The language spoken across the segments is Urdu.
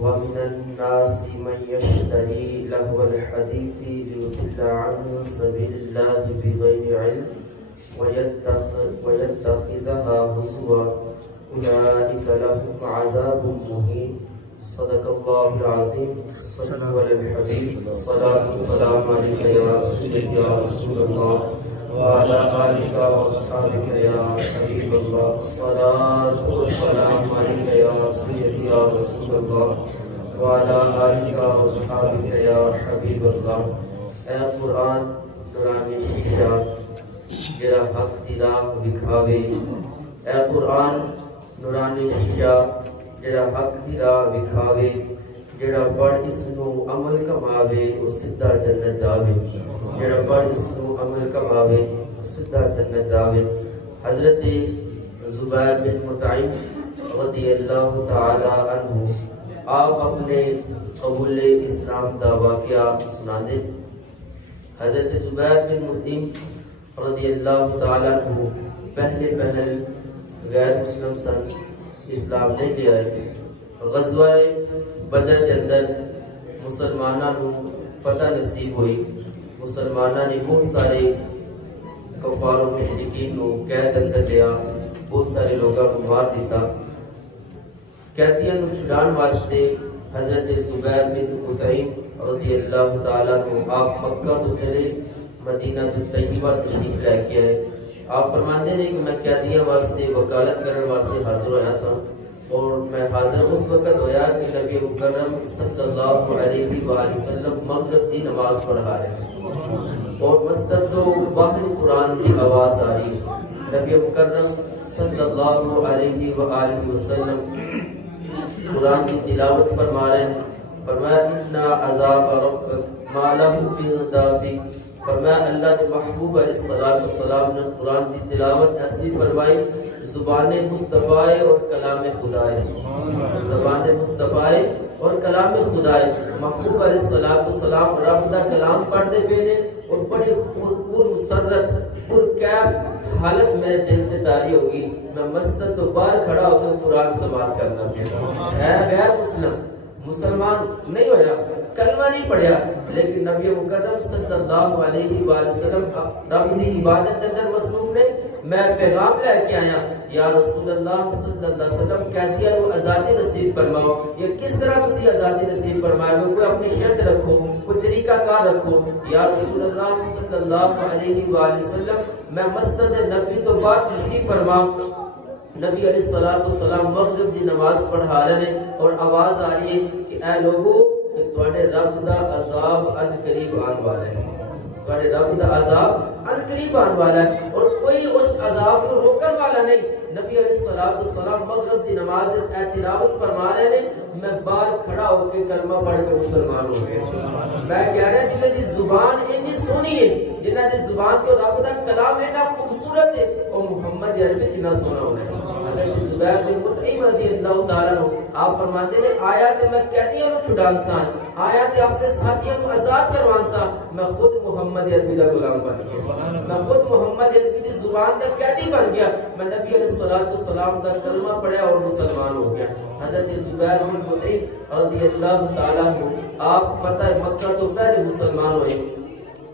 ومن الناس من يشتري لهو الحديث ليضل عن سبيل الله بغير علم ويتخذها هزوا أولئك لهم عذاب مهين. صدق الله العظيم. صلوا على الحبيب. الصلاة والسلام عليك يا سيدي يا رسول الله وعلى آلك وأصحابك يا حبيب الله. الصلاة والسلام عليك يا سيدي يا رسول الله وعلى آلك وأصحابك يا حبيب الله. اے قرآن نورانی شیشہ جڑا حق دی راہ دکھاوے. اے قرآن نورانی شیشہ جڑا حق دی راہ دکھاوے. جڑا پڑھ اس نو عمل کماوے او سیدھا جنت جاوے. جڑا پڑھ اس نو عمل کماوے او سیدھا جنت جاوے. حضرت زبیر بن مطعم رضی اللہ تعالی عنہ آپ اپنے قبول اسلام دا واقعہ سناندے. حضرت زبیر بن مطعم رضی اللہ تعالی عنہ پہلے غیر مسلم سن، اسلام نہیں لے آئے. غزوہ بدر کے اندر مسلمانوں کو فتح نصیب ہوئی. مسلمانوں نے بہت سارے کفار و مشرکین کو قید اندر لیا، بہت سارے لوگوں کو مار دیتا. قیدیاں کو چھڑان واسطے حضرت زبیر بن مطعم رضی اللہ تعالیٰ کو آپ مکہ تو چلے، مدینہ طیبہ تشریف لے کے آئے. آپ فرماتے ہیں کہ میں قیدیاں واسطے وکالت کرنے واسطے حاضر ہویا سا، اور میں حاضر اس وقت ہویا کہ نبی مکرم صلی اللہ علیہ وآلہ وسلم مغرب دی نماز پڑھا رہے ہیں اور مسجد تو باہر قرآن کی آواز آ رہی ہے. نبی مکرم صلی اللہ علیہ وآلہ وسلم قرآن کی تلاوت فرما رہے ہیں. فرمایا اِنَّا عَذَابَ رَبِّكَ مَا لَهُ مِن دَافِعٍ. فرمایا اللہ کے محبوب علیہ السلام نے قرآن کی تلاوت ایسی فرمائی زبان مصطفیٰ اور کلام خدا ہے. زبان مصطفیٰ اور کلام خدا ہے. محبوب علیہ السلام رب دا کلام پڑھتے پے نے اور بڑے پر مسرت پر کیف حالت میرے دل پہ تاری ہوگی. میں مسجد تو باہر کھڑا ہو کر قرآن سماعت کرنا ہے. غیر مسلمان نہیں ہویا، کلمہ نہیں پڑھیا، لیکن نبی مقدم صلی اللہ علیہ وآلہ وسلم رب دی عبادت اندر مصروف نے. میں پیغام لے کے آیا یا رسول اللہ صلی اللہ علیہ وسلم قیدیاں کو آزادی نصیب فرماؤ. یہ کس طرح تسی آزادی نصیب فرمائے گو؟ کوئی اپنی شرط رکھو، کوئی طریقہ کار رکھو. یا رسول اللہ صلی اللہ علیہ وآلہ وسلم میں مسجد نبی تو بعد تشریف فرماؤ. نبی علیہ السلام مغرب دی نماز پڑھا رہے ہیں اور آواز آ رہی ہے کہ اے لوگو تواڈے رب دا عذاب ان قریب آن والا ہے. تواڈے رب دا عذاب ان قریب آن والا ہے اور کوئی اس عذاب کو روکن والا نہیں. نبی علیہ السلام مغرب دی نماز تلاوت فرما رہے ہیں. میں باہر کھڑا ہو کے کلمہ پڑھ کے مسلمان ہو گیا. میں کہہ رہا جنہاں دی زبان اتنی سونی ہے، جنہاں دی زبان تو رب دا کلام ہے نا خوبصورت ہے، اور محمد عربی کتنا سونا ہونا ہے. حضرت زبیر بن مطعم رضی اللہ تعالیٰ عنہ آپ فرماتے ہیں آیا تے میں قیدیاں کو چھڑان سا، آیا تے اپنے ساتھیوں کو آزاد کروان سا. میں خود محمد عربی دا غلام بن گیا، میں خود محمد عربی دی زبان دا قیدی بن گیا. میں نبی علیہ السلام دا کلمہ پڑھا اور مسلمان ہو گیا. حضرت زبیر بن مطعم رضی اللہ تعالیٰ عنہ آپ فتح مکہ تو پہلے مسلمان ہوئے.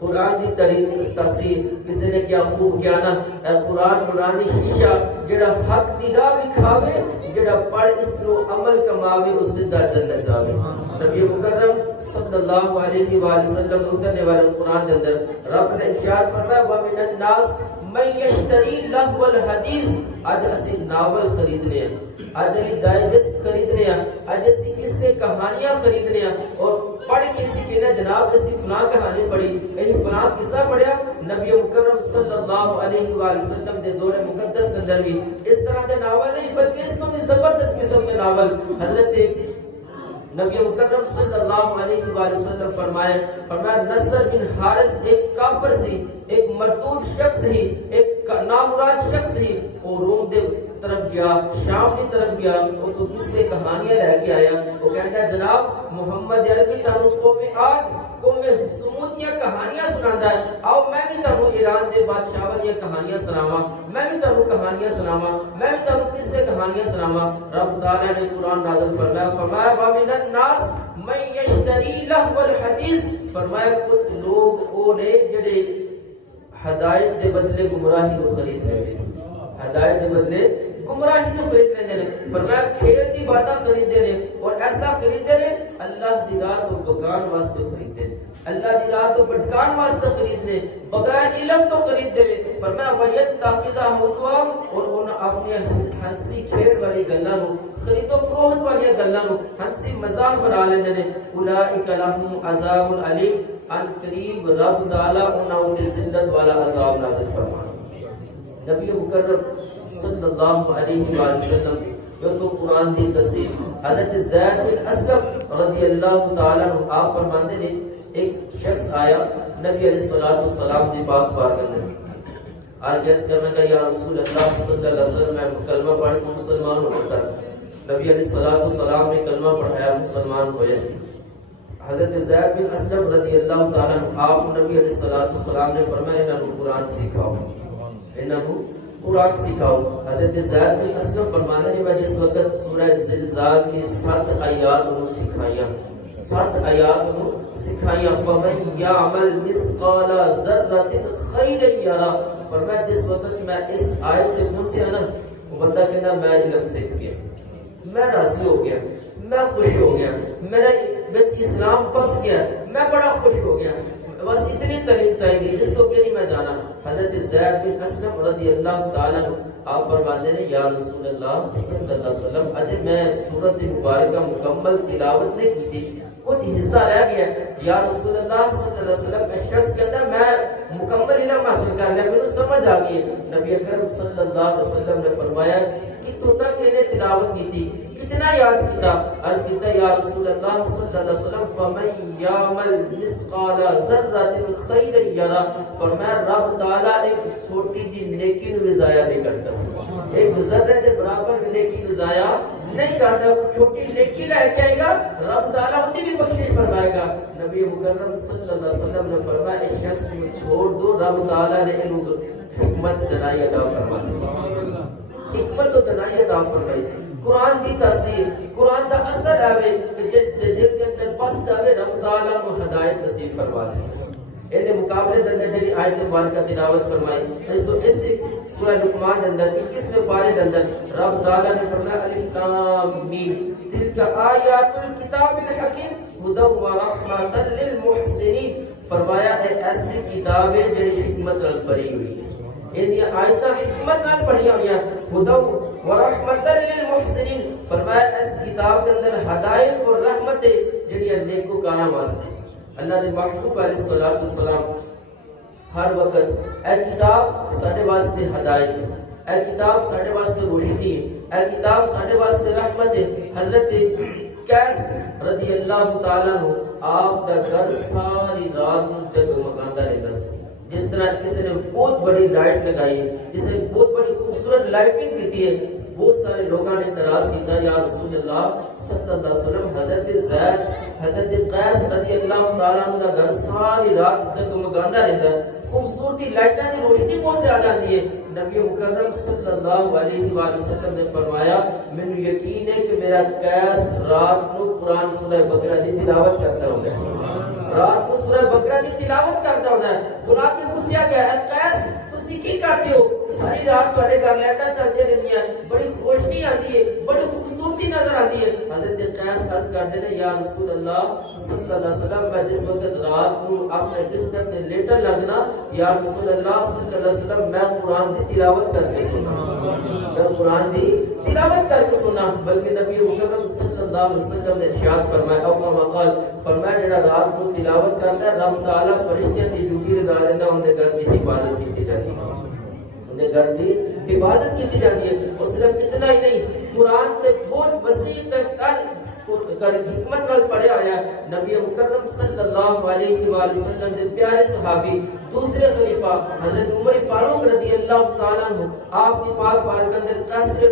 قرآن کی تفسیر کسی نے کیا خوب کیا نا. اے قرآن نورانی شیشہ جڑا حق دی راہ دکھاوے، جڑا پڑھ اس نو عمل کماوے اس سیدھا جنت جاوے. نبی مکرم صلی اللہ علیہ وآلہ وسلم اترنے والے قرآن کے اندر رب نے ارشاد فرمایا وَمِنَ النَّاسِ مَن يَشْتَرِي لَهْوَ الْحَدِيثِ. آج اسی ناول خریدنے ہیں، آج اسی ڈائجسٹ خریدنے ہیں، آج اسی قصے کہانیاں خریدنے ہیں اور پڑھ کے اسی کہنا جناب اسی فلاں کہانی پڑھی، اسی فلاں قصہ پڑھیا. نبی مکرم صلی اللہ علیہ وآلہ وسلم دے دور مقدس کے اندر بھی اس طرح کے ناول نہیں بلکہ اس کو بھی زبردست قسم کے ناول. حضرت نبی مکرم صلی اللہ علیہ وآلہ وسلم فرمایا نصر بن حارث ایک کافر سی، ایک مرتود شخص ہی، ایک نامراد شخص ہی. وہ روم دے طرف گیا، شام کی طرف گیا، وہ تو کس سے کہانیاں لے کے آیا، وہ کہتا ہے جناب محمد عربی تانوں قوم عاد قوم سمود دیا کہانیاں سناتا ہے، آؤ میں بھی تانوں ایران دے بادشاہاں دیا کہانیاں سناواں، میں بھی تانوں کہانیاں سناواں، میں بھی تانوں کس سے کہانیاں سناواں۔ رب تعالیٰ نے قرآن نازل فرمایا، فرمایا وَمِنَ النَّاسِ مَن يَشْتَرِي لَهْوَ الْحَدِيثِ، فرمایا کچھ لوگ وہ نے جڑے ہدایت دے بدلے گمراہی کو خرید رہے ہیں، ہدایت دے بدلے گمراہی کو خرید رہے ہیں۔ فرمایا کھیل دی باتاں خریدے نے، اور ایسا خریدے نے اللہ دی راہ کو بگان واسطے خریدے، اللہ دی راہ کو بھٹکان واسطے خریدنے، بغیر علم تو خریدے نے۔ فرمایا وَيَتَّخِذَ هُزُوًا، اور انہاں اپنی ہنسی کھیل والی گلاں نو، خرید و فروخت والی گلاں نو ہنسی مزاح بنا لیندے نے۔ اولئک لہم عذاب علیم، ان قریب رب تعالی انہاں تے ذلت والا عذاب نازل فرمائے۔ نبی مکرم صلی اللہ علیہ وآلہ وسلم جو تو قرآن دی تفسیر حضرت زید بن اسلم رضی اللہ تعالیٰ عنہ آپ فرماتے ہیں ایک شخص آیا نبی علیہ السلام دی پاک بارگاہ میں، آج عرض کرنا کہ یا رسول اللہ صلی اللہ علیہ وسلم میں کلمہ پڑھ کے مسلمان ہو گیا۔ نبی علیہ السلام نے کلمہ پڑھایا، مسلمان ہوئے۔ حضرت زید بن اسلم رضی اللہ تعالیٰ عنہ آپ نبی علیہ السلام نے فرمایا انہوں قرآن سکھاؤ، انہوں قرآن سکھاؤ۔ حضرت زید بن اسلم فرماتے ہیں میں جس وقت سورہ زلزال کی 7 آیات انہوں سکھائیاں، 7 آیات انہوں سکھائیاں، فَمَنْ يَعْمَلْ مِثْقَالَ ذَرَّةٍ خَيْرًا يَرَهُ، فرمایا جس وقت میں اس آیت کے پہنچیا نا وہ بندہ کہنا میں علم سیکھ گیا، میں راضی ہو گیا، میں خوش ہو گیا، میرا اسلام بس گیا، میں بڑا خوش ہو گیا، بس اتنی تعلیم چاہیے، اس کو کہ نہیں میں جانا۔ حضرت زید بن اسلم رضی اللہ تعالیٰ عنہ آپ فرماتے ہیں یا رسول اللہ صلی اللہ علیہ وسلم اجے میں سورۃ مبارکہ مکمل تلاوت نہیں کی تھی، کچھ حصہ رہ گیا۔ یا رسول اللہ صلی اللہ علیہ وسلم ایک شخص کہتا ہے میں مکمل علم حاصل کر لیا، مجھے سمجھ آ گئی۔ نبی اکرم صلی اللہ علیہ وسلم نے فرمایا کہ تو تک انہیں تلاوت کی تھی، کتنا یاد کیتا؟ عرض کیتا یا رسول اللہ صلی اللہ علیہ وسلم فَمَنْ يَعْمَلْ مِثْقَالَ ذَرَّةٍ خَيْرًا يَرَهُ، فرمایا رب تعالیٰ ایک چھوٹی جی نیکی نو ضائع نہیں کرتا، ایک ذرے کے برابر نیکی نو ضائع نہیں کرتا، چھوٹی نیکی لے کے آئے گا رب تعالیٰ ان کی بھی بخشش فرمائے گا۔ نبی مکرم صلی اللہ علیہ وسلم نے فرمایا اس شخص کو چھوڑ دو، رب تعالیٰ نے ان کو حکمت دلائی عطا فرمائی، حکمت و دلائی عطا فرمائی۔ قرآن کی تاثیر، قرآن کا اثر آوے کہ دل کے اندر بس آوے رب تعالیٰ کو ہدایت نصیب فرما دے۔ اے مقابلے کے اندر جڑی آیت مبارکہ تلاوت فرمائی اس تو اس سورہ لقمان کے اندر 21ویں پارے کے اندر رب تعالیٰ نے فرمایا الف لام میم تلک آیات الکتاب الحکیم ہدی و رحمۃ للمحسنین، فرمایا ہے ایسی کتاب ہے جڑی حکمت نال بھری ہوئی ہے، یہ آیتاں حکمت نال بھری ہوئی ہیں، ہدی و رحمۃ للمحسنین، فرمایا اس کتاب کے اندر ہدایت اور رحمت ہے جڑی نیکوکاراں واسطے۔ اللہ نے محبوب علیہ الصلوۃ والسلام ہر وقت اے کتاب سارے واسطے ہدایت ہے، اے کتاب سارے واسطے روشنی ہے، اے کتاب سارے واسطے رحمت ہے۔ حضرت قیس رضی اللہ تعالیٰ عنہ آپ کا گھر ساری رات میں جگمگاتا رہتا سی، جس طرح کسی نے بہت بڑی لائٹ لگائی ہے، جس نے بہت بڑی خوبصورت لائٹنگ کی ہے، بہت سارے لوگوں نے اعتراض کیا یا رسول اللہ صلی اللہ علیہ وسلم حضرت زید حضرت قیس رضی اللہ تعالیٰ عنہ کا گھر ساری رات جگمگاتا رہتا ہے، خوبصورتی لائٹاں کی روشنی بہت زیادہ آتی ہے۔ نبی مکرم صلی اللہ علیہ وآلہ وسلم نے فرمایا مجھے یقین ہے کہ میرا قیس رات کو قرآن سورہ بقرہ کی تلاوت کرتا ہوگا، رات کو سورہ بقرہ کی تلاوت کرتا ہوگا۔ بلا کے پوچھا گیا ہے قیس تسی کی کرتے ہو؟ ساری رات تھوڑے گھر لائٹاں چلتی رہتی ہیں، بڑی روشنی آتی ہے، بڑی خوبصورتی نظر آتی ہے۔ حضرت قیس عرض کرتے ہیں یا رسول اللہ صلی اللہ علیہ وسلم میں جس وقت رات کو اپنے بستر میں لیٹر لگنا یا رسول اللہ صلی اللہ علیہ وسلم میں قرآن کی تلاوت کر کے سنا، میں قرآن کی تلاوت کر کے سنا، بلکہ نبی مکرم صلی اللہ علیہ وسلم نے ارشاد فرمایا او کما قال، فرمایا جڑا رات کو تلاوت کرتا ہے رب تعالیٰ فرشتیاں دی ڈیوٹی لگا دیتا ہے، ان کے گھر کی حفاظت کی جاتی ہے، ان کے گھر کی حفاظت کی جاتی ہے۔ اور صرف اتنا ہی نہیں، قرآن تے بہت وسیع تر حکمت نال پڑھیا ہوا نبی مکرم صلی اللہ علیہ وآلہ وسلم دے پیارے صحابی دوسرے خلیفہ حضرت عمر فاروق رضی اللہ تعالیٰ عنہ آپ کی پاک بارگاہ اندر قصر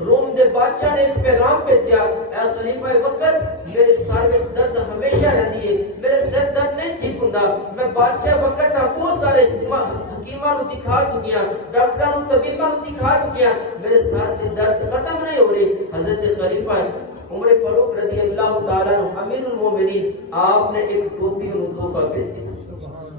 روم دے بادشاہ نے ایک پیغام بھیجا اے خلیفہ وقت میرے سر میں درد ہمیشہ رہتی ہے میرے سر درد نہیں ٹھیک ہوندا میں بادشاہ وقت بہت سارے حکیماں نو دکھا چکیاں ڈاکٹراں نو طبیباں نو دکھا چکیاں میرے سر دے درد ختم نہیں ہو رہے حضرت خلیفہ عمر فاروق رضی اللہ تعالیٰ عنہ امیر المومنین آپ نے ایک ٹوپی انہوں تحفہ بھیجی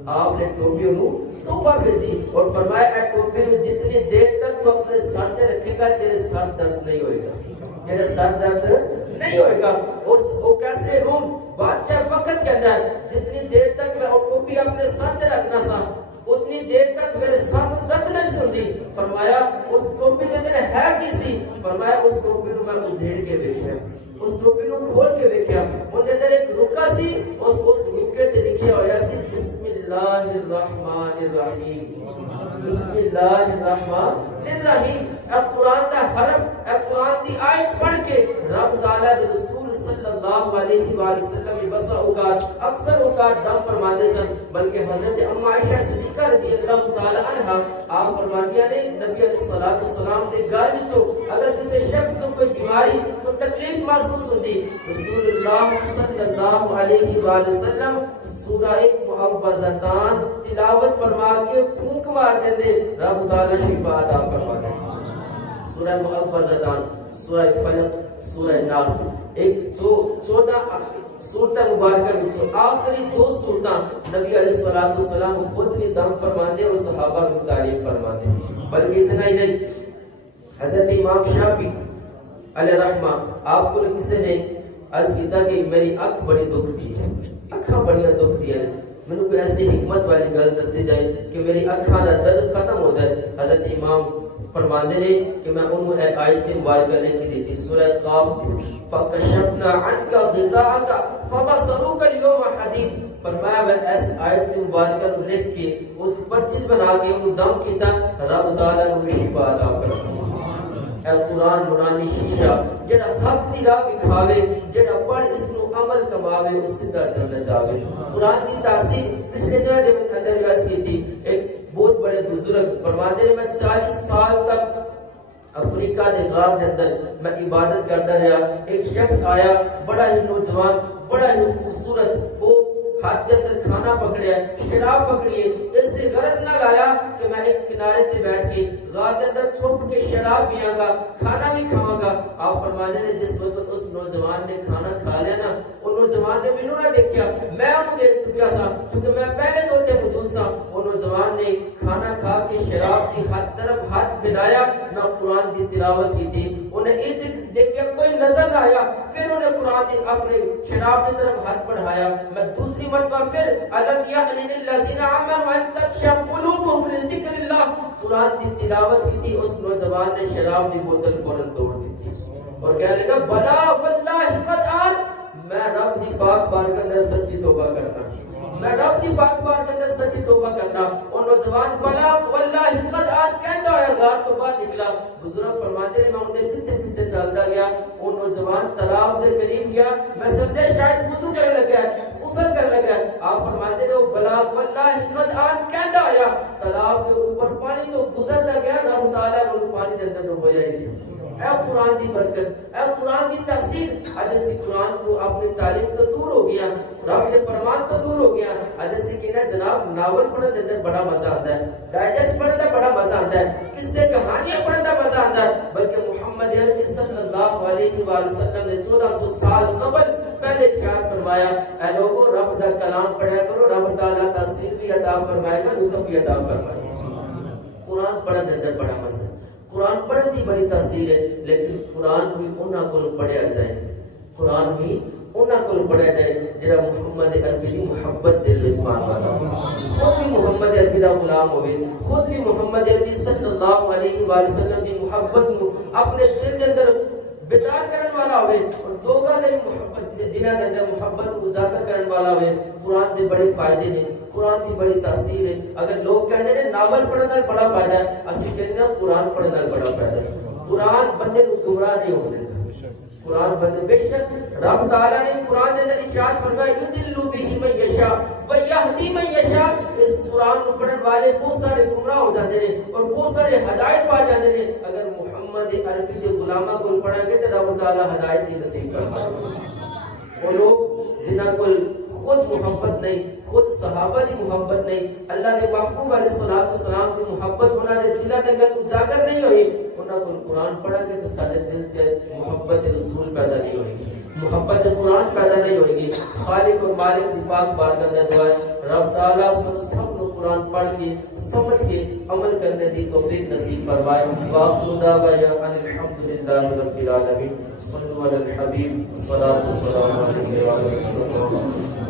آپ نے ٹوپی انہوں تحفہ بھیجی اور فرمایا اے ٹوپی انہوں جتنی دیر تک تو اپنے سر تے رکھے گا تیرے سر درد نہیں ہوئے گا میرے سر درد نہیں ہوئے گا وہ کیسے روم بادشاہ وقت کہتا ہے جتنی دیر تک میں ٹوپی اپنے سر تے رکھنا سا اتنی دیر تک میرے سر میں درد نہیں سنتی فرمایا اس ٹوپی کے اندر ہے کسی فرمایا اس ٹوپی کو میں ادھیڑ کے دیکھا اس ٹوپی کو کھول کے دیکھا ان کے اندر ایک رکا سی اس رکے تے لکھیا ہویا سی بسم اللہ الرحمن الرحیم بسم اللہ الرحمن الرحیم اے قرآن دا حرف اے قرآن دی آیت پڑھ کے رب تعالیٰ دے رسول صلی اللہ علیہ وآلہ وسلم بسا اوقات اکثر اوقات دم فرماندے سن بلکہ حضرت ام عائشہ صدیقہ رضی اللہ تعالیٰ عنہ آپ فرماندیاں نے نبی علیہ الصلوۃ والسلام دے گھر وچوں اگر کسی شخص کو کوئی بیماری کو تکلیف محسوس ہوتی رسول اللہ صلی اللہ علیہ وآلہ وسلم سورہ معوذتان تلاوت فرما کے پھونک مار دیندے رب تعالیٰ شفا عطا فرماتے سورہ معوذتان سورہ فلق سورہ ناس ایک 14 سورت مبارکہ میں آخری 2 سورتاں نبی علیہ الصلوۃ والسلام خود بھی دم فرماندے اور صحابہ کو تعریف فرماندے بلکہ اتنا ہی نہیں حضرت امام شافعی علیہ رحمہ آپ کو کسی نے عرض کیتا کہ میری اکھ بڑی دکھتی ہے اکھاں بڑی دکھتی ہیں مینوں کوئی ایسی حکمت والی گل دسی جائے کہ میری اکھاں دا درد ختم ہو جائے حضرت امام فرماندے نے کہ میں ان آیت مبارکہ لے کے دی تھی سورہ قاف فکشفنا عنک غطاءک فبصرک اليوم حدید فرمایا میں اس آیت مبارکہ کو لکھ کے اس پر چیز بنا کے ان دم کیتا رب تعالیٰ نے شفا عطا فرمایا اے قرآن نورانی شیشہ جڑا حق دی راہ دکھاوے جڑا پڑھ اس نو عمل کماوے اس سیدھا جنت جاوے قرآن کی تاثیر پچھلے دنوں دے اندر عرض کی تھی ایک بہت بڑے بزرگ فرماتے ہیں میں 40 سال تک افریقہ دے غار دے اندر میں عبادت کرتا رہا ایک شخص آیا بڑا ہی نوجوان بڑا ہی خوبصورت وہ ہاتھ کے اندر کھانا پکڑیا شراب پکڑی ہے اس سے غرض نہ لایا کہ میں ایک کنارے تے بیٹھ کے غار کے اندر چھپ کے شراب پیاں گا کھانا بھی کھاواں گا آپ فرماتے ہیں جس وقت اس نوجوان نے کھانا کھا لیا نا وہ نوجوان نے مینوں نہ دیکھیا میں انہوں دیکھ چکیا سا کیونکہ میں پہلے تو تے موجود سا وہ نوجوان نے کھانا کھا کے شراب کی طرف ہاتھ ملایا نہ قرآن کی تلاوت کی تھی انہیں یہ دیکھا کوئی نظر نہ آیا پھر انہیں قرآن کی اپنے شراب کی طرف ہاتھ بڑھایا میں دوسری مرتبہ پھر الم یعن للذین آمنوا ان تخشع قلوبهم لذکر اللہ قرآن کی تلاوت کی تھی اس نوجوان نے شراب کی بوتل فوراً توڑ دی تھی اور کہنے لگا بلا واللہ قد آن میں رب دی پاک بار کے اندر سچی توبہ کرتا میں رب دی پاک بار کے اندر سچی توبہ کرنا اور نوجوان بلا واللہ قد آن کہتا ہے گھر تو باہر نکلا بزرگ فرماتے ہیں میں ان کے پیچھے پیچھے چلتا گیا وہ نوجوان تالاب کے قریب گیا میں سمجھا شاید وضو کرنے لگا غسل کرنے لگا آپ فرماتے ہیں بلا واللہ قد آن کہتا آیا تالاب کے اوپر پانی تو گزرتا گیا رب تعالیٰ نے پانی کے اندر ڈوبا جائے اے قرآن کی برکت اے قرآن کی تاثیر آج اسی قرآن کو اپنی تعلیم تو دور ہو گیا رب کے فرمان تو دور ہو گیا آج اسی کہنا جناب ناول پڑھنے اندر بڑا مزہ آتا ہے ڈائجسٹ پڑھنے بڑا مزہ آتا ہے کس سے کہانیاں پڑھنے مزہ آتا ہے بلکہ محمد عربی صلی اللہ علیہ وآلہ وسلم نے 1400 سال قبل پہلے خیال فرمایا اے لوگوں رب دا کلام پڑھا کرو رب تعالیٰ تاثیر بھی عطا فرمائے گا لطف بھی عطا فرمائے گا قرآن پڑھنے اندر بڑا مزہ قرآن پڑھنے کی بڑی تاثیر ہے لیکن قرآن بھی انہاں کو پڑھیا جائے قرآن بھی انہاں کو پڑھیا جائے جڑا محمد عربی دی محبت دل اسمان والا خود بھی محمد عربی دا غلام ہوئے خود بھی محمد عربی صلی اللہ علیہ وآلہ وسلم دی محبت کو اپنے دل کے اندر بیدار کرنے والا ہوئے اور لوگاں دے محبت دلوں کے اندر محبت کو اجاگر کرنے والا ہوئے قرآن دے بڑے فائدے نے قرآن کی بڑی تاثیر ہے اگر لوگ کہتے ہیں ناول پڑھنے بڑا فائدہ ہے اسی کہتے ہیں قرآن پڑھنے بڑا فائدہ ہے قرآن بندے کو گمراہ نہیں ہونے دیتا قرآن بندے بے شک رب تعالیٰ نے قرآن کے اندر ارشاد فرمایا یضل بہ من یشاء ویہدی من یشاء، اس قرآن کو پڑھنے والے بہت سارے گمراہ ہو جاتے ہیں اور بہت سارے ہدایت پا جاتے ہیں۔ اگر محمد عربی کے غلامہ کو پڑھیں گے تو رب تعالیٰ ہدایت ہی نصیب فرمائے گا۔ وہ لوگ جنہاں کو خود محبت نہیں، خود صحابہ کی محبت نہیں، اللہ نے محبوب علیہ السلام کی محبت انہوں نے دلہ نے اگر اجاگر نہیں ہوئی، انہوں کو قرآن پڑھا گے تو سارے دل سے محبت رسول پیدا نہیں ہوئے گی، محبت قرآن پیدا نہیں ہوئے گی۔ خالق اور مالک کی پاک بارگاہ میں دعا ہے رب تعالیٰ سب کو قرآن پڑھ کے سمجھ کے عمل کرنے دی توفیق نصیب فرمائے۔ وآخر دعوانا ان الحمدللہ رب العالمین۔ صلوا علی الحبیب، الصلاۃ والسلام علیہ یا رسول اللہ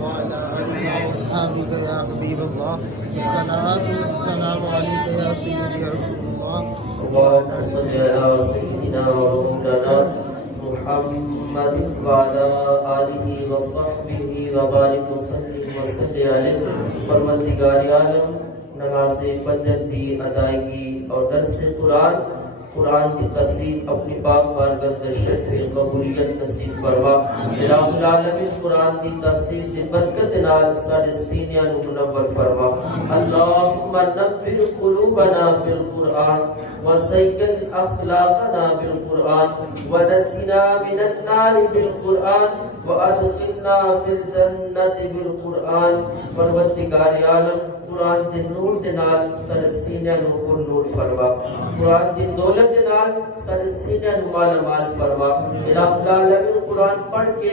وعلى آلہ وصحبہ یا حبیب اللہ، الصلاۃ والسلام علیک یا سیدی رسول اللہ۔ اللهم صل على سيدنا ومولانا محمد وعلى آله وصحبه وبارك وسلم وسلم عليه۔ پروردگار عالم، نماز فجر کی ادائیگی اور درس قرآن کی تصدیق اپنی پاک بارگاہ میں شرف قبولیت نصیب فرما۔ الہ العالمین قرآن کی تصدیق کی برکت نال سارے سینیاں نو منور فرما۔ اللہم نور قلوبنا بالقرآن وزین اخلاقنا بالقرآن ونجنا من النار بالقرآن وادخلنا فی الجنت بالقرآن۔ پروردگار عالم، قرآن دے نور دے نال سارے سینیاں نو پر نور فرما، قرآن دی دولت دے نال سارے سینیاں نو مال مال فرما۔ الہ العالمین قرآن پڑھ کے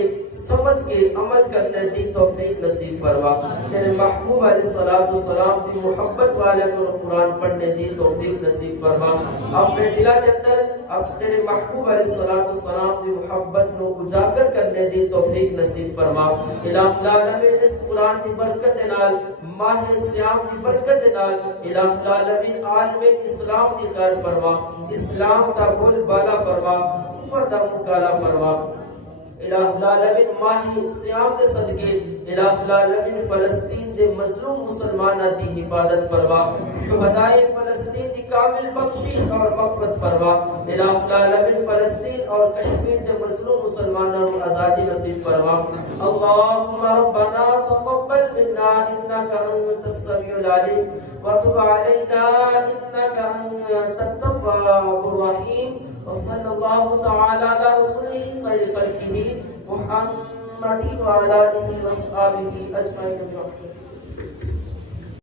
سمجھ کے عمل کرنے دی توفیق نصیب فرما۔ تیرے محبوب علیہ الصلوۃ والسلام دی محبت والے کو قرآن پڑھنے دی توفیق نصیب فرما۔ اپنے دل کے اندر اب تیرے محبوب علیہ الصلوۃ والسلام دی محبت کو اجاگر کرنے دی توفیق نصیب فرما۔ الہ العالمین اس قرآن دی برکت دے نال، ماہ سیام کی برکت دے نال الہ العالمین عالم اسلام دی خیر فرما، اسلام دا بول بالا فرما، کفر دا مکالا فرما۔ الہ العالمین ماہ سیام دے صدقے الہ العالمین فلسطین دے مظلوم مسلمانہ دی حفاظت فرما، شہدائے فلسطین دی کامل بخشش اور مغفرت فرما۔ الہ العالمین فلسطین اور کشمیر دے مظلوم مسلمانوں کو آزادی نصیب فرما۔ اللہم ربنا تقبل منا انک انت السمیع العلیم وتب علینا انک انت التواب الرحیم۔ وصلی اللہ تعالی علی رسولہ خیر خلقہ محمد وعلی آلہ وصحبہ اجمعین۔